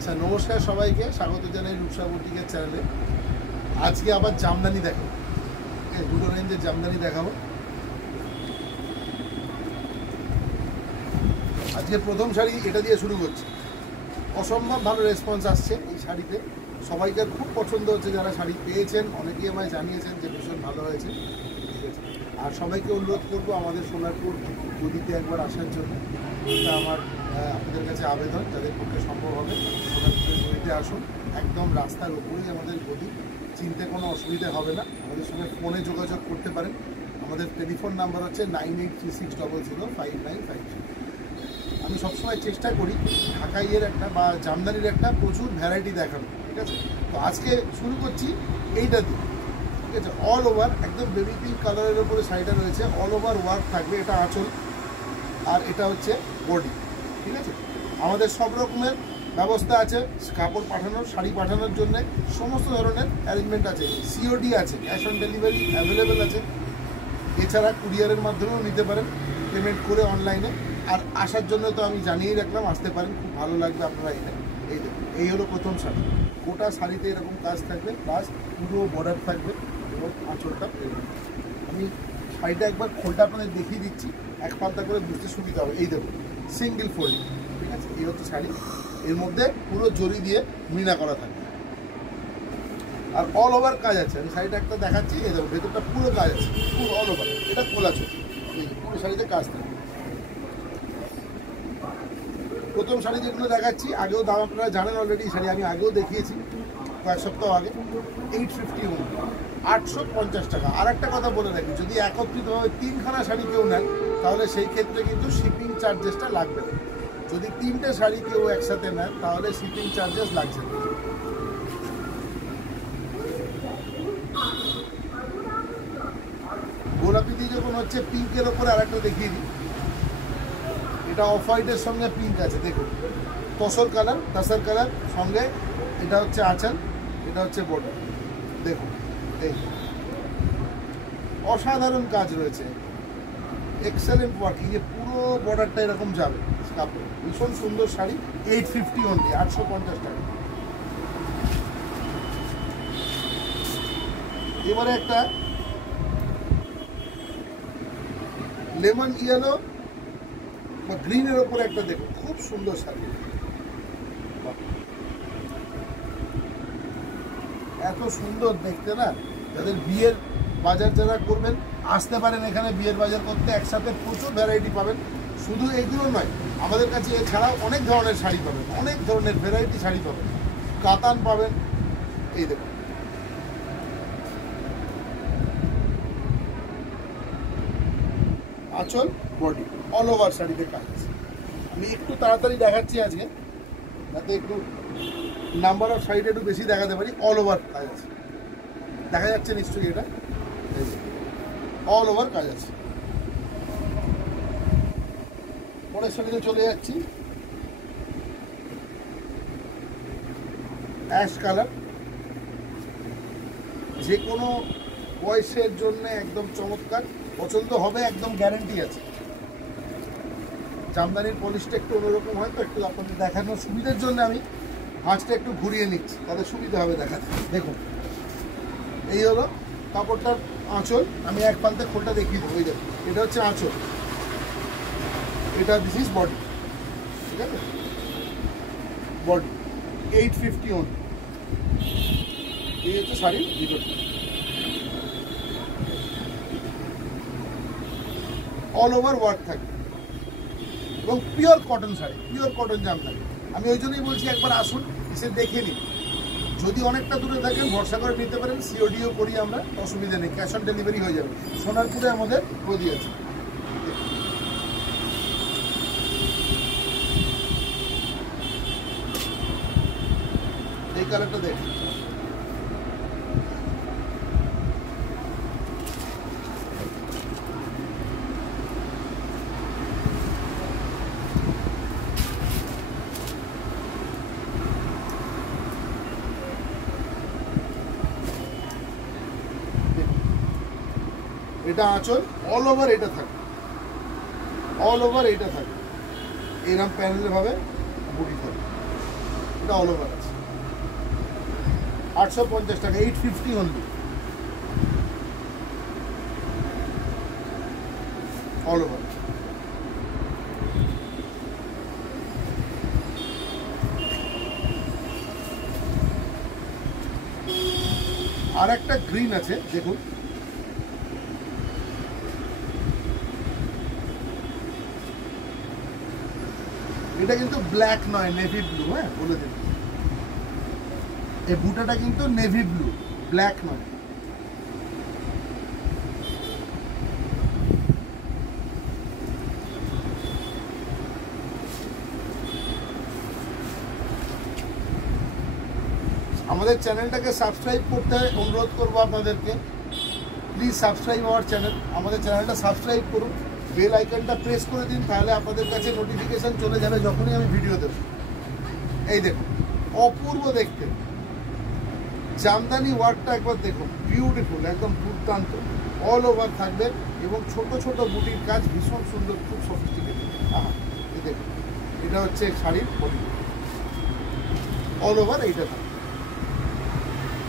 আচ্ছা, নমস্কার সবাইকে, স্বাগত জানাই রূপসা বুটিকের চ্যানেলে। আজকে আবার জামদানি দেখাবো, দুটো রেঞ্জের জামদানি দেখাবো। আজকে প্রথম শাড়ি এটা দিয়ে শুরু করছি। অসম্ভব ভালো রেসপন্স আসছে এই শাড়িতে, সবাইকার খুব পছন্দ হচ্ছে। যারা শাড়ি পেয়েছেন অনেকেই আমায় জানিয়েছেন যে ভীষণ ভালো হয়েছে। ঠিক আছে, আর সবাইকে অনুরোধ করবো আমাদের সোনারপুর গদিতে একবার আসার জন্য। এটা আমার আপনাদের কাছে আবেদন, যাদের পক্ষে সম্ভব হবে সোনারপুরের গদিতে আসুন। একদম রাস্তার উপরেই আমাদের গদি, চিনতে কোনো অসুবিধা হবে না। আমাদের সঙ্গে ফোনে যোগাযোগ করতে পারেন। আমাদের টেলিফোন নাম্বার হচ্ছে 9836005953। আমি সবসময় চেষ্টা করি ঢাকাইয়ের একটা বা জামদানির একটা প্রচুর ভ্যারাইটি দেখানো। ঠিক আছে, তো আজকে শুরু করছি এইটা দিয়ে। ঠিক আছে, অল ওভার একদম বেবি পিঙ্ক কালারের ওপরে শাড়িটা রয়েছে, অল ওভার ওয়ার্ক থাকবে। এটা আঁচল আর এটা হচ্ছে বডি। ঠিক আছে, আমাদের সব রকমের ব্যবস্থা আছে কাপড় পাঠানোর, শাড়ি পাঠানোর জন্য সমস্ত ধরনের অ্যারেঞ্জমেন্ট আছে। সিওডি আছে, ক্যাশ অন ডেলিভারি অ্যাভেলেবেল আছে। এছাড়া কুরিয়ারের মাধ্যমেও নিতে পারেন পেমেন্ট করে অনলাইনে। আর আসার জন্য তো আমি জানিয়েই রাখলাম, আসতে পারেন, খুব ভালো লাগবে আপনারা। এটা এই হলো প্রথম শাড়ি। গোটা শাড়িতে এরকম কাজ থাকবে, প্লাস পুরো বর্ডার থাকবে এবং আঁচলটা এরকম। আমি শাড়িটা একবার খোলটা আপনাদের দেখিয়ে দিচ্ছি, এক পাল্টা করে বুঝতে সুবিধা হবে। এই দেখুন, সিঙ্গেল ফোল্ডিং। ঠিক আছে, এই হচ্ছে শাড়ি। এর মধ্যে পুরো জরি দিয়ে মিনা করা থাকবে আর অল ওভার কাজ আছে। আমি শাড়িটা একটা দেখাচ্ছি, এই দেখুন ভেতরটা পুরো কাজ আছে, পুরো অল ওভার। এটা খোলা চোখ, এই পুরো শাড়িতে কাজ থাকবে। প্রথম শাড়ি যেগুলো দেখাচ্ছি, আগেও দাম আপনারা জানেন অলরেডি, শাড়ি আমি আগেও দেখিয়েছি কয়েক সপ্তাহ আগে। 850 850 টাকা। আর একটা কথা বলে রাখি, যদি একত্রিতভাবে তিনখানা শাড়ি কেউ নেন তাহলে সেই ক্ষেত্রে কিন্তু শিপিং চার্জেসটা লাগবে না। যদি তিনটে শাড়ি কেউ একসাথে নেন তাহলে শিপিং চার্জেস লাগছে না। গোলাপি দিয়ে যখন হচ্ছে পিঙ্কের ওপরে আর একটা দেখিয়ে দিই। এটা অফ হোয়াইটের সঙ্গে পিঙ্ক আছে, দেখুন তসর কালার, তাসার কালার সঙ্গে। এটা হচ্ছে আঁচল, এটা হচ্ছে বর্ডার। দেখুন এই অসাধারণ কাজ রয়েছে, এক্সেলেন্ট ওয়ার্কিং। যে পুরো বর্ডারটা এরকম যাবে কাপড়। ভীষণ সুন্দর শাড়ি, 850 অনলি, 850 টাকা। এবারে একটা লেমন ইয়েলো বা গ্রিনের ওপরে একটা দেখুন, খুব সুন্দর শাড়ি। এত সুন্দর দেখতে না। যাদের বিয়ের বাজার যারা করবেন আসতে পারেন এখানে বিয়ের বাজার করতে। একসাথে প্রচুর ভ্যারাইটি পাবেন। শুধু এইগুলো নয়, আমাদের কাছে এছাড়াও অনেক ধরনের শাড়ি পাবেন, অনেক ধরনের ভ্যারাইটি শাড়ি পাবেন। কাতান পাবেন, এই দেখুন আঁচল বডি অল ওভার শাড়িতে কাজ আছে। আমি একটু তাড়াতাড়ি দেখাচ্ছি আজকে, যাতে একটু নাম্বার অফ শাড়িটা একটু বেশি দেখাতে পারি। অল ওভার কাজ আছে, দেখা যাচ্ছে নিশ্চয়ই। এটা অল ওভার কাজ আছে। পরের শাড়িতে চলে যাচ্ছি, অ্যাশ কালার। যে কোনো বয়সের জন্য একদম চমৎকার, পছন্দ হবে একদম গ্যারেন্টি আছে। জামদানির পলিশটা একটু অন্যরকম হয়, তো একটু আপনাদের দেখানোর সুবিধার জন্য আমি ভাঁজটা একটু ঘুরিয়ে নিচ্ছি, তাহলে সুবিধা হবে দেখাতে। দেখুন এই হলো কাপড়টার আঁচল। আমি এক প্রান্তে খোলটা দেখিয়ে দেবো। এই দেখুন, এটা হচ্ছে আঁচল, এটা দিস ইজ বডি। ঠিক আছে, বডি 850 অনলি। এই হচ্ছে শাড়ির ভিতরটা, অল ওভার ওয়ার্ক থাকে এবং pure cotton sari, pure cotton Jamdani. আমি ওই জন্যই বলছি একবার আসুন, এসে দেখে নিন। যদি অনেকটা দূরে থাকেন ভরসা করে নিতে পারেন, সিওডিও করি আমরা, অসুবিধা নেই, ক্যাশ অন ডেলিভারি হয়ে যাবে। সোনারপুরে আমাদের গদি আছে। এই কালারটা দেখুন, এটা আঁচল, অল ওভার এটা থাকে, অল ওভার এটা থাকে। এরকম প্যানেল ভাবে বুটি থাকে। এটা অল ওভার আছে 850 টাকা, 850 অনলি, অল ওভার। আর একটা গ্রিন আছে দেখুন, এটা কিন্তু ব্ল্যাক নয়, নেভি ব্লু। হ্যাঁ বলে দিন, এই বুটাটা কিন্তু নেভি ব্লু, ব্ল্যাক নয়। আমাদের চ্যানেলটাকে সাবস্ক্রাইব করতে অনুরোধ করবো আপনাদেরকে, প্লিজ সাবস্ক্রাইব আওয়ার চ্যানেল। আমাদের চ্যানেলটা সাবস্ক্রাইব করুন, বেল আইকনটা প্রেস করে দিন, তাহলে আপনাদের কাছে নোটিফিকেশান চলে যাবে যখনই আমি ভিডিও দেব। এই দেখুন, অপূর্ব দেখতে জামদানি ওয়ার্কটা একবার দেখুন, বিউটিফুল, একদম দুর্দান্ত, অল ওভার থাকবে এবং ছোট ছোট বুটির কাজ, ভীষণ সুন্দর, খুব সফিস্টিকেটেড। আহা, এই দেখুন, এটা হচ্ছে শাড়ির বডি, অল ওভার এইটা থাকবে।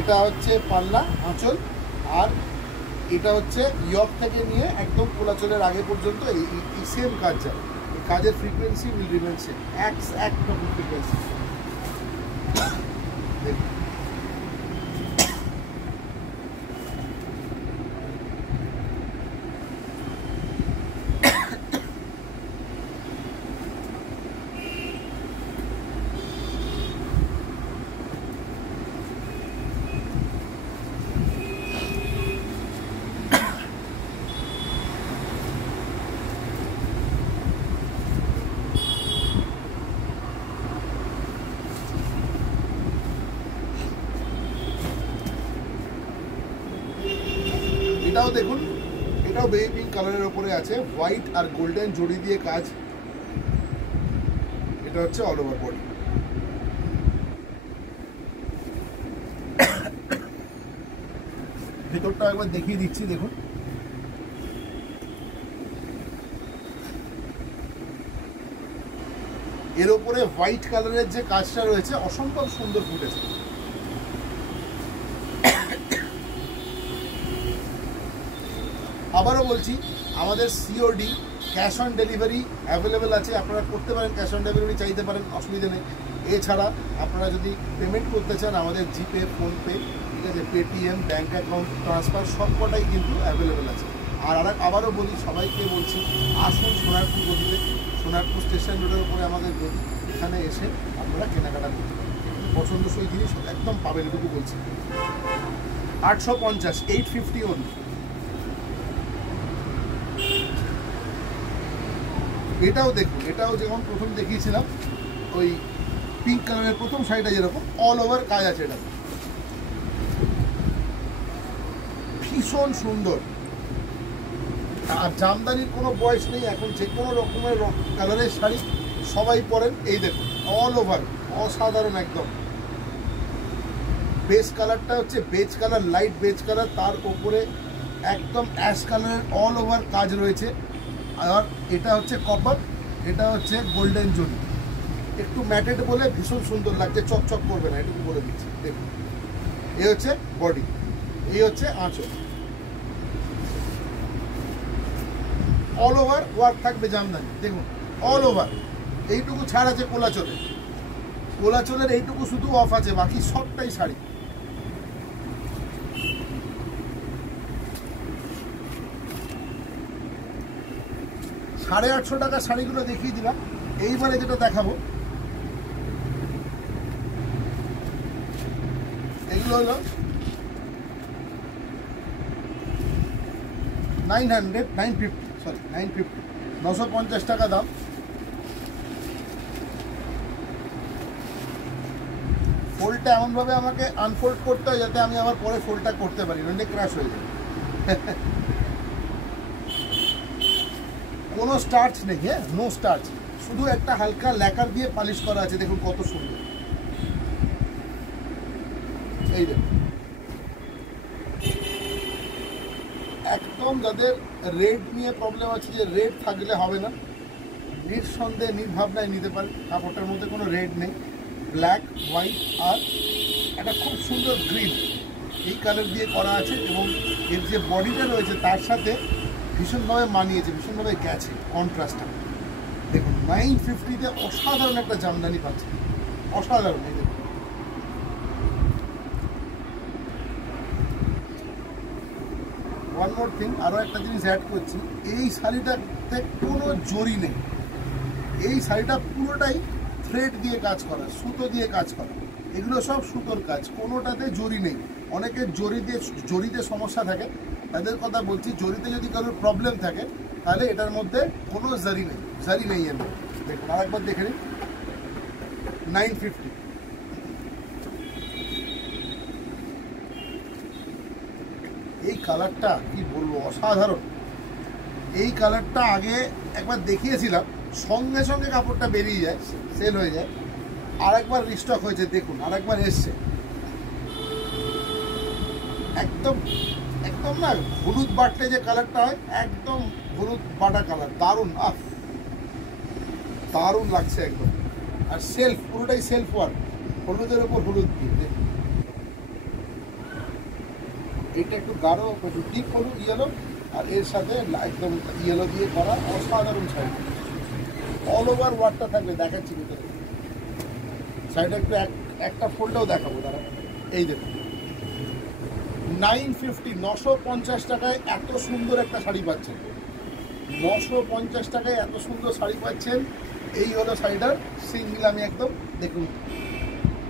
এটা হচ্ছে পাল্লা, আঁচল, আর এটা হচ্ছে ইয়ক থেকে নিয়ে একদম কোলাচলের আগে পর্যন্ত এই সেম কাজ যাবে। এই কাজের ফ্রিকোয়েন্সি উইল রিমেন সেম, একরকম ফ্রিকোয়েন্সি। এটাও দেখুন, এটাও বেবি পিঙ্ক কালারের ওপরে আছে, হোয়াইট আর গোল্ডেন জড়ি দিয়ে কাজ। এটা হচ্ছে অল ওভার বডি। ভেতরটা একবার দেখিয়ে দিচ্ছি, দেখুন এর ওপরে হোয়াইট কালারের যে কাজটা রয়েছে অসম্ভব সুন্দর ফুটেছে। আবারও বলছি, আমাদের COD, cash on delivery available আছে, আপনারা করতে পারেন, ক্যাশ অন ডেলিভারি চাইতে পারেন, অসুবিধা নেই। এছাড়া আপনারা যদি পেমেন্ট করতে চান, আমাদের জিপে, ফোনপে, ঠিক আছে, পেটিএম, ব্যাঙ্ক অ্যাকাউন্ট ট্রান্সফার সব কটাই কিন্তু অ্যাভেলেবেল আছে। আর আবারও বলি, সবাইকে বলছি, আসুন সোনারপুর গদিতে, সোনারপুর স্টেশন রোডের উপরে আমাদের গদি, এখানে এসে আপনারা কেনাকাটা করতে পারেন, পছন্দসই জিনিস একদম পাবেন, এটুকু বলছি। 850, 850 অনলি। এটাও দেখুন, এটাও যেমন প্রথম দেখিয়েছিলাম, ওই পিঙ্ক কালারের প্রথম শাড়িটা যেরকম অল ওভার কাজ আছে, এটা ভীষণ সুন্দর। আর জামদানির কোনো বয়স নেই, এখন যে কোনো রকমের কালারের শাড়ি সবাই পরেন। এই দেখুন, অল ওভার, অসাধারণ একদম। বেস কালারটা হচ্ছে beige colour, light beige colour, তার উপরে একদম অ্যাশ কালারের অল ওভার কাজ রয়েছে। আর এটা হচ্ছে কপার, এটা হচ্ছে গোল্ডেন জরি, একটু ম্যাটেড বলে ভীষণ সুন্দর লাগছে, চকচক করবে না, এটুকু বলে দিচ্ছি। দেখুন, এই হচ্ছে বডি, এই হচ্ছে আঁচল, অল ওভার ওয়ার্ক থাকবে জামদানি। দেখুন, অল ওভার, এইটুকু ছাড় আছে কোলাচলের, কোলাচলের এইটুকু শুধু অফ আছে, বাকি সবটাই শাড়ি। ৳850 টাকার শাড়িগুলো দেখিয়ে দিলাম। এইবারে যেটা দেখাবো, এগুলো হলো 950 টাকা দাম। ফোল্ডটা এমনভাবে আমাকে আনফোল্ড করতে হয় যাতে আমি আবার পরে ফোল্ডটা করতে পারি, নইলে ক্র্যাশ হয়ে যায়। কোনো স্টার্চ নেই, হ্যাঁ, নো স্টার্চ, শুধু একটা হালকা ল্যাকার দিয়ে পালিশ করা আছে। দেখুন কত সুন্দর, এই দেখুন, একদম যাদের রেড নিয়ে প্রবলেম আছে, যে রেড থাকলে হবে না, নিঃসন্দেহে নির্ভাবনায় নিতে পারেন, কাপড়টার মধ্যে কোনো রেড নেই, ব্ল্যাক, হোয়াইট আর একটা খুব সুন্দর গ্রিন, এই কালার দিয়ে করা আছে। এবং এর যে বডিটা রয়েছে তার সাথে ভীষণভাবে মানিয়েছে, ভীষণভাবে গেছে কন্ট্রাস্টটা। দেখুন 950-তে অসাধারণ একটা জামদানি পাচ্ছে, অসাধারণ। এই দেখুন ওয়ান মোর থিং, আরও একটা জিনিস অ্যাড করছি, এই শাড়িটাতে কোনো জরি নেই। এই শাড়িটা পুরোটাই থ্রেড দিয়ে কাজ করা, সুতো দিয়ে কাজ করা, এগুলো সব সুতোর কাজ, কোনোটাতে জরি নেই। অনেকের জরিতে সমস্যা থাকে, তাদের কথা বলছি। জরিতে যদি কারোর প্রবলেম থাকে তাহলে এটার মধ্যে কোনো জারি নেই এর মধ্যে। দেখুন আরেকবার দেখে নিন, 950। এই কালারটা কি বলবো, অসাধারণ। এই কালারটা আগে একবার দেখিয়েছিলাম, সঙ্গে সঙ্গে কাপড়টা বেরিয়ে যায়, সেল হয়ে যায়। আর একবার রিস্টক হয়েছে, দেখুন আর একবার এসছে। একদম একদম না হলুদ বাটলে যে কালারটা হয়, একদম হলুদ বাটা কালার, দারুণ। দারুণ লাগছে একদম। আর সেলফ, পুরোটাই সেলফ ওয়ার্ক, হলুদের ওপর হলুদ দিয়ে। দেখুন এটা একটু গাঢ়, একটু ডিপ হলুদ, ইয়েলো, আর এর সাথে একদম ইয়েলো দিয়ে করা, অসাধারণ শাড়ি। অল ওভার ওয়ার্কটা থাকবে, দেখাচ্ছি ভিতরে। শাড়িটা একটু একটা ফোল্ডটাও দেখাবো তারা। এই দেখুন 950, 950 টাকায় এত সুন্দর একটা শাড়ি পাচ্ছেন। 950 টাকায় এত সুন্দর শাড়ি পাচ্ছেন। এই হলো শাড়িটার সিঙ্গেল। আমি একদম দেখুন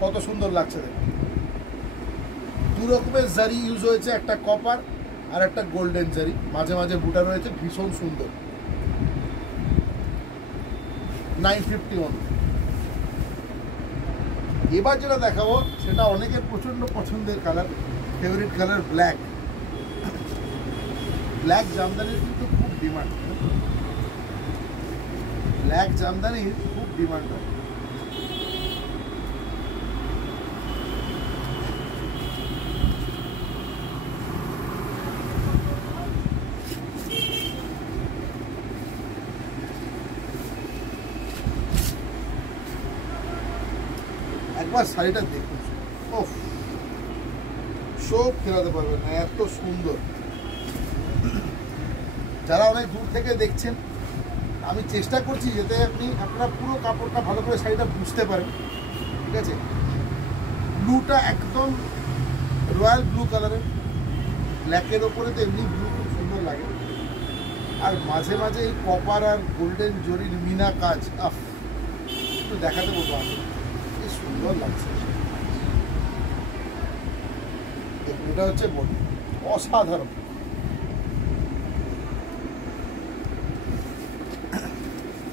কত সুন্দর লাগছে। দেখুন দু রকমের জারি ইউজ হয়েছে, একটা কপার আর একটা গোল্ডেন জারি, মাঝে মাঝে বুটা রয়েছে, ভীষণ সুন্দর। 951। এবার যেটা দেখাবো সেটা অনেকের প্রচণ্ড পছন্দের colour, favourite colour black. Black জামদানির কিন্তু খুব ডিমান্ড, ব্ল্যাক জামদানির খুব ডিমান্ড হয়। একবার শাড়িটা দেখুন, ওফ, সব ফেরাতে পারবেন না, এত সুন্দর। যারা অনেক দূর থেকে দেখছেন, আমি চেষ্টা করছি যাতে আপনারা পুরো কাপড়টা ভালো করে শাড়িটা বুঝতে পারেন, ঠিক আছে। ব্লুটা একদম রয়্যাল ব্লু কালারের, ব্ল্যাকের ওপরে তো এমনি ব্লু খুব সুন্দর লাগে। আর মাঝে মাঝে এই কপার আর গোল্ডেন জরির মিনা কাজ, একটু দেখাতে বলবো, আমি কি সুন্দর লাগছে। এটা হচ্ছে বডি, অসাধারণ।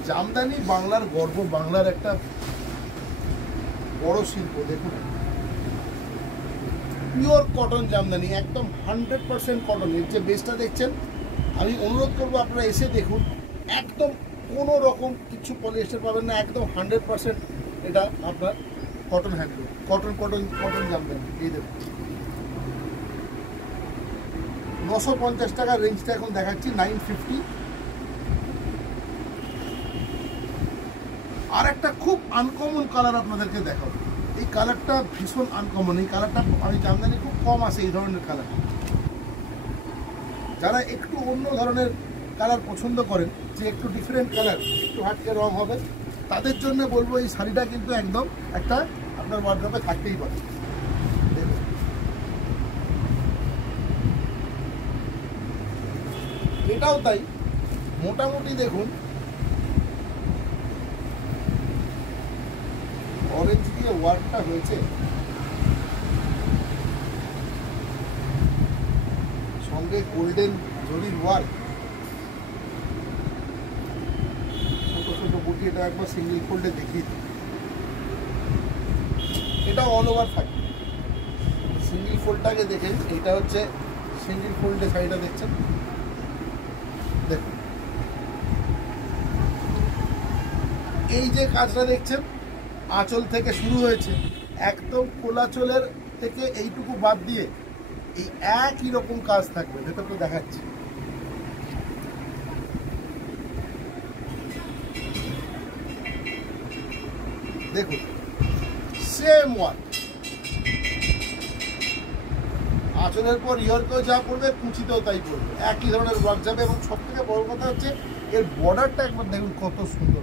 জামদানি বাংলার গর্ব, বাংলার একটা বড় শিল্প। দেখুন পিওর কটন জামদানি, একদম 100% কটন। এর যে বেসটা দেখছেন, আমি অনুরোধ করবো আপনারা এসে দেখুন, একদম কোনো রকম কিছু পলিয়েস্টার পাবেন না, একদম 100% এটা আপনার কটন হ্যান্ডলুম, কটন জামদানি। এই দেখুন 950 টাকার রেঞ্জটা এখন দেখাচ্ছি, 950। আর একটা খুব আনকমন কালার আপনাদেরকে দেখাবো। এই কালারটা ভীষণ আনকমন, এই কালারটা আমি জামদানি খুব কম আসে এই ধরনের কালার। যারা একটু অন্য ধরনের কালার পছন্দ করেন, যে একটু ডিফারেন্ট কালার, একটু হাটকে রং হবে, তাদের জন্য বলবো এই শাড়িটা কিন্তু একদম একটা আপনার ওয়ার্ড্রপে থাকতেই পারে। এটাও তাই, মোটামুটি দেখুন অরেঞ্জ দিয়ে ওয়ার্কটা হয়েছে, সঙ্গে গোল্ডেন জরির ওয়ার্ক, ছোট ছোট বুটি। এটা একবার সিঙ্গেল ফোল্ডে দেখিয়ে দিই, এটা অল ওভার থাকে। সিঙ্গেল ফোল্ডটাকে দেখেন, এটা হচ্ছে সিঙ্গেল ফোল্ডে শাড়িটা দেখছেন, দেখুন এই যে কাজটা দেখছেন, আঁচল থেকে শুরু হয়েছে, একদম কোলাচলের থেকে এইটুকু বাদ দিয়ে এই একই রকম কাজ থাকবে। ভেতরটা দেখাচ্ছি, দেখুন সেম ওয়ান। আঁচলের পর ইয়রকেও যা পড়বে, কুচিতেও তাই পড়বে, একই ধরনের ওয়ার্ক যাবে। এবং সব থেকে বড় কথা হচ্ছে এর বর্ডারটা একবার দেখুন কত সুন্দর,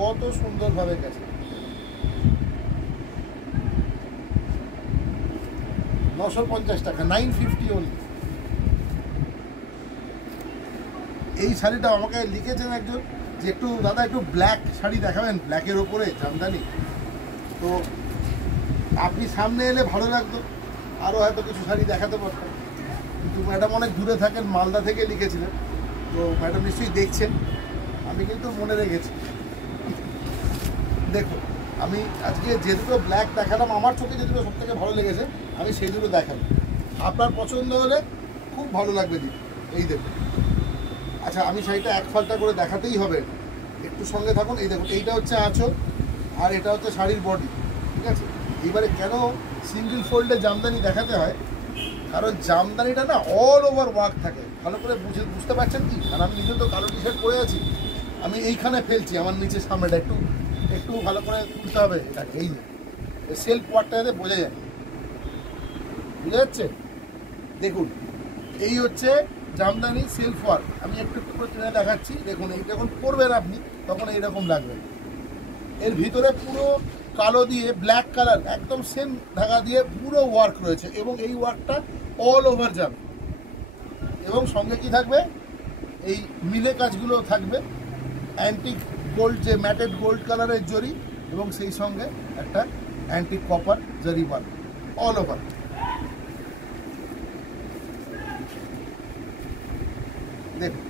কত সুন্দরভাবে গেছে। 950 টাকা, 950 only। এই শাড়িটা আমাকে লিখেছেন একজন যে একটু দাদা একটু ব্ল্যাক শাড়ি দেখাবেন, ব্ল্যাকের ওপরে জামদানি। তো আপনি সামনে এলে ভালো লাগতো, আরও হয়তো কিছু শাড়ি দেখাতে পারতাম, কিন্তু ম্যাডাম অনেক দূরে থাকেন, মালদা থেকে লিখেছিলেন। তো ম্যাডাম নিশ্চয়ই দেখছেন, আমি কিন্তু মনে রেখেছি। দেখুন আমি আজকে যে দুটো ব্ল্যাক দেখালাম, আমার চোখে যে দুটো সবথেকে ভালো লেগেছে আমি সেই দুটো দেখালাম। আপনার পছন্দ হলে খুব ভালো লাগবে দিদি। এই দেখুন, আচ্ছা আমি শাড়িটা এক ফালটা করে দেখাতেই হবে, একটু সঙ্গে থাকুন। এই দেখুন, এইটা হচ্ছে আঁচল আর এটা হচ্ছে শাড়ির বডি, ঠিক আছে। এবারে কেন সিঙ্গেল ফোল্ডে জামদানি দেখাতে হয়, কারণ জামদানিটা না অল ওভার ওয়ার্ক থাকে। ভালো করে বুঝতে পারছেন কি? কারণ আমি নিজে তো কালো টি শার্ট পরে আছি, আমি এইখানে ফেলছি, আমার নিচে সামনেটা একটু একটু ভালো করে তুলতে হবে এটাকে। এই যে সেলফ ওয়ার্কটা যাতে বোঝা যায়, বুঝা যাচ্ছে? দেখুন এই হচ্ছে জামদানি সেলফ ওয়ার্ক। আমি একটু একটু করে টেনে দেখাচ্ছি। দেখুন এই যখন পরবেন আপনি তখন এইরকম লাগবে। এর ভিতরে পুরো কালো দিয়ে ব্ল্যাক কালার একদম সেম ধাগা দিয়ে পুরো ওয়ার্ক রয়েছে, এবং এই ওয়ার্কটা অল ওভার যাবে। এবং সঙ্গে কি থাকবে, এই মিলে কাজগুলো থাকবে, অ্যান্টিক গোল্ড যে ম্যাটেড গোল্ড কালারের জরি, এবং সেই সঙ্গে একটা অ্যান্টিক কপার জরি ওয়ার্ক অল ওভার। দেখুন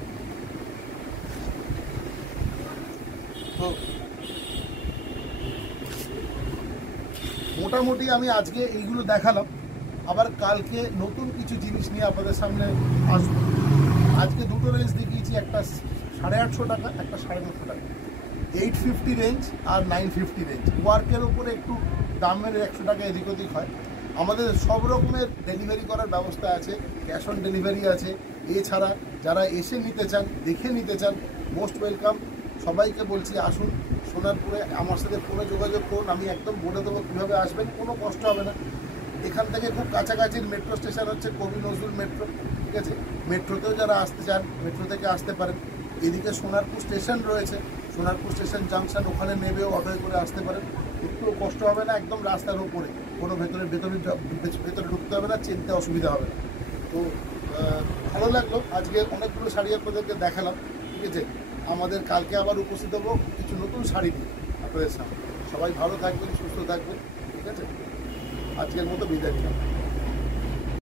তো মোটামুটি আমি আজকে এইগুলো দেখালাম, আবার কালকে নতুন কিছু জিনিস নিয়ে আপনাদের সামনে আসবো। আজকে দুটো রেঞ্জ দেখিয়েছি, একটা 850 টাকা, একটা 950 টাকা, 850 রেঞ্জ আর 950 রেঞ্জ। ওয়ার্কের উপরে একটু দামের 100 টাকা এদিক ওদিক হয়। আমাদের সব রকমের ডেলিভারি করার ব্যবস্থা আছে, ক্যাশ অন ডেলিভারি আছে। এছাড়া যারা এসে নিতে চান, দেখে নিতে চান, মোস্ট ওয়েলকাম। সবাইকে বলছি আসুন সোনারপুরে, আমার সাথে ফোনে যোগাযোগ করুন, আমি একদম বলে দেবো কীভাবে আসবেন, কোনো কষ্ট হবে না। এখান থেকে খুব কাছাকাছির মেট্রো স্টেশন হচ্ছে কবি নজরুল মেট্রো, ঠিক আছে। মেট্রোতেও যারা আসতে চান মেট্রো থেকে আসতে পারেন। এদিকে সোনারপুর স্টেশন রয়েছে, সোনারপুর স্টেশন জাংশন, ওখানে নেবেও অটোয় করে আসতে পারেন, একটু কষ্ট হবে না, একদম রাস্তার উপরে, কোনো ভেতরে ঢুকতে হবে না, চিনতে অসুবিধা হবে না। তো ভালো লাগলো, আজকে অনেকগুলো শাড়ি আপনাদেরকে দেখালাম, ঠিক আছে। আমাদের কালকে আবার উপস্থিত হবো কিছু নতুন শাড়ি নিয়ে আপনাদের সামনে। সবাই ভালো থাকবেন, সুস্থ থাকবেন, ঠিক আছে। আজকের মতো বিদায় নিলাম।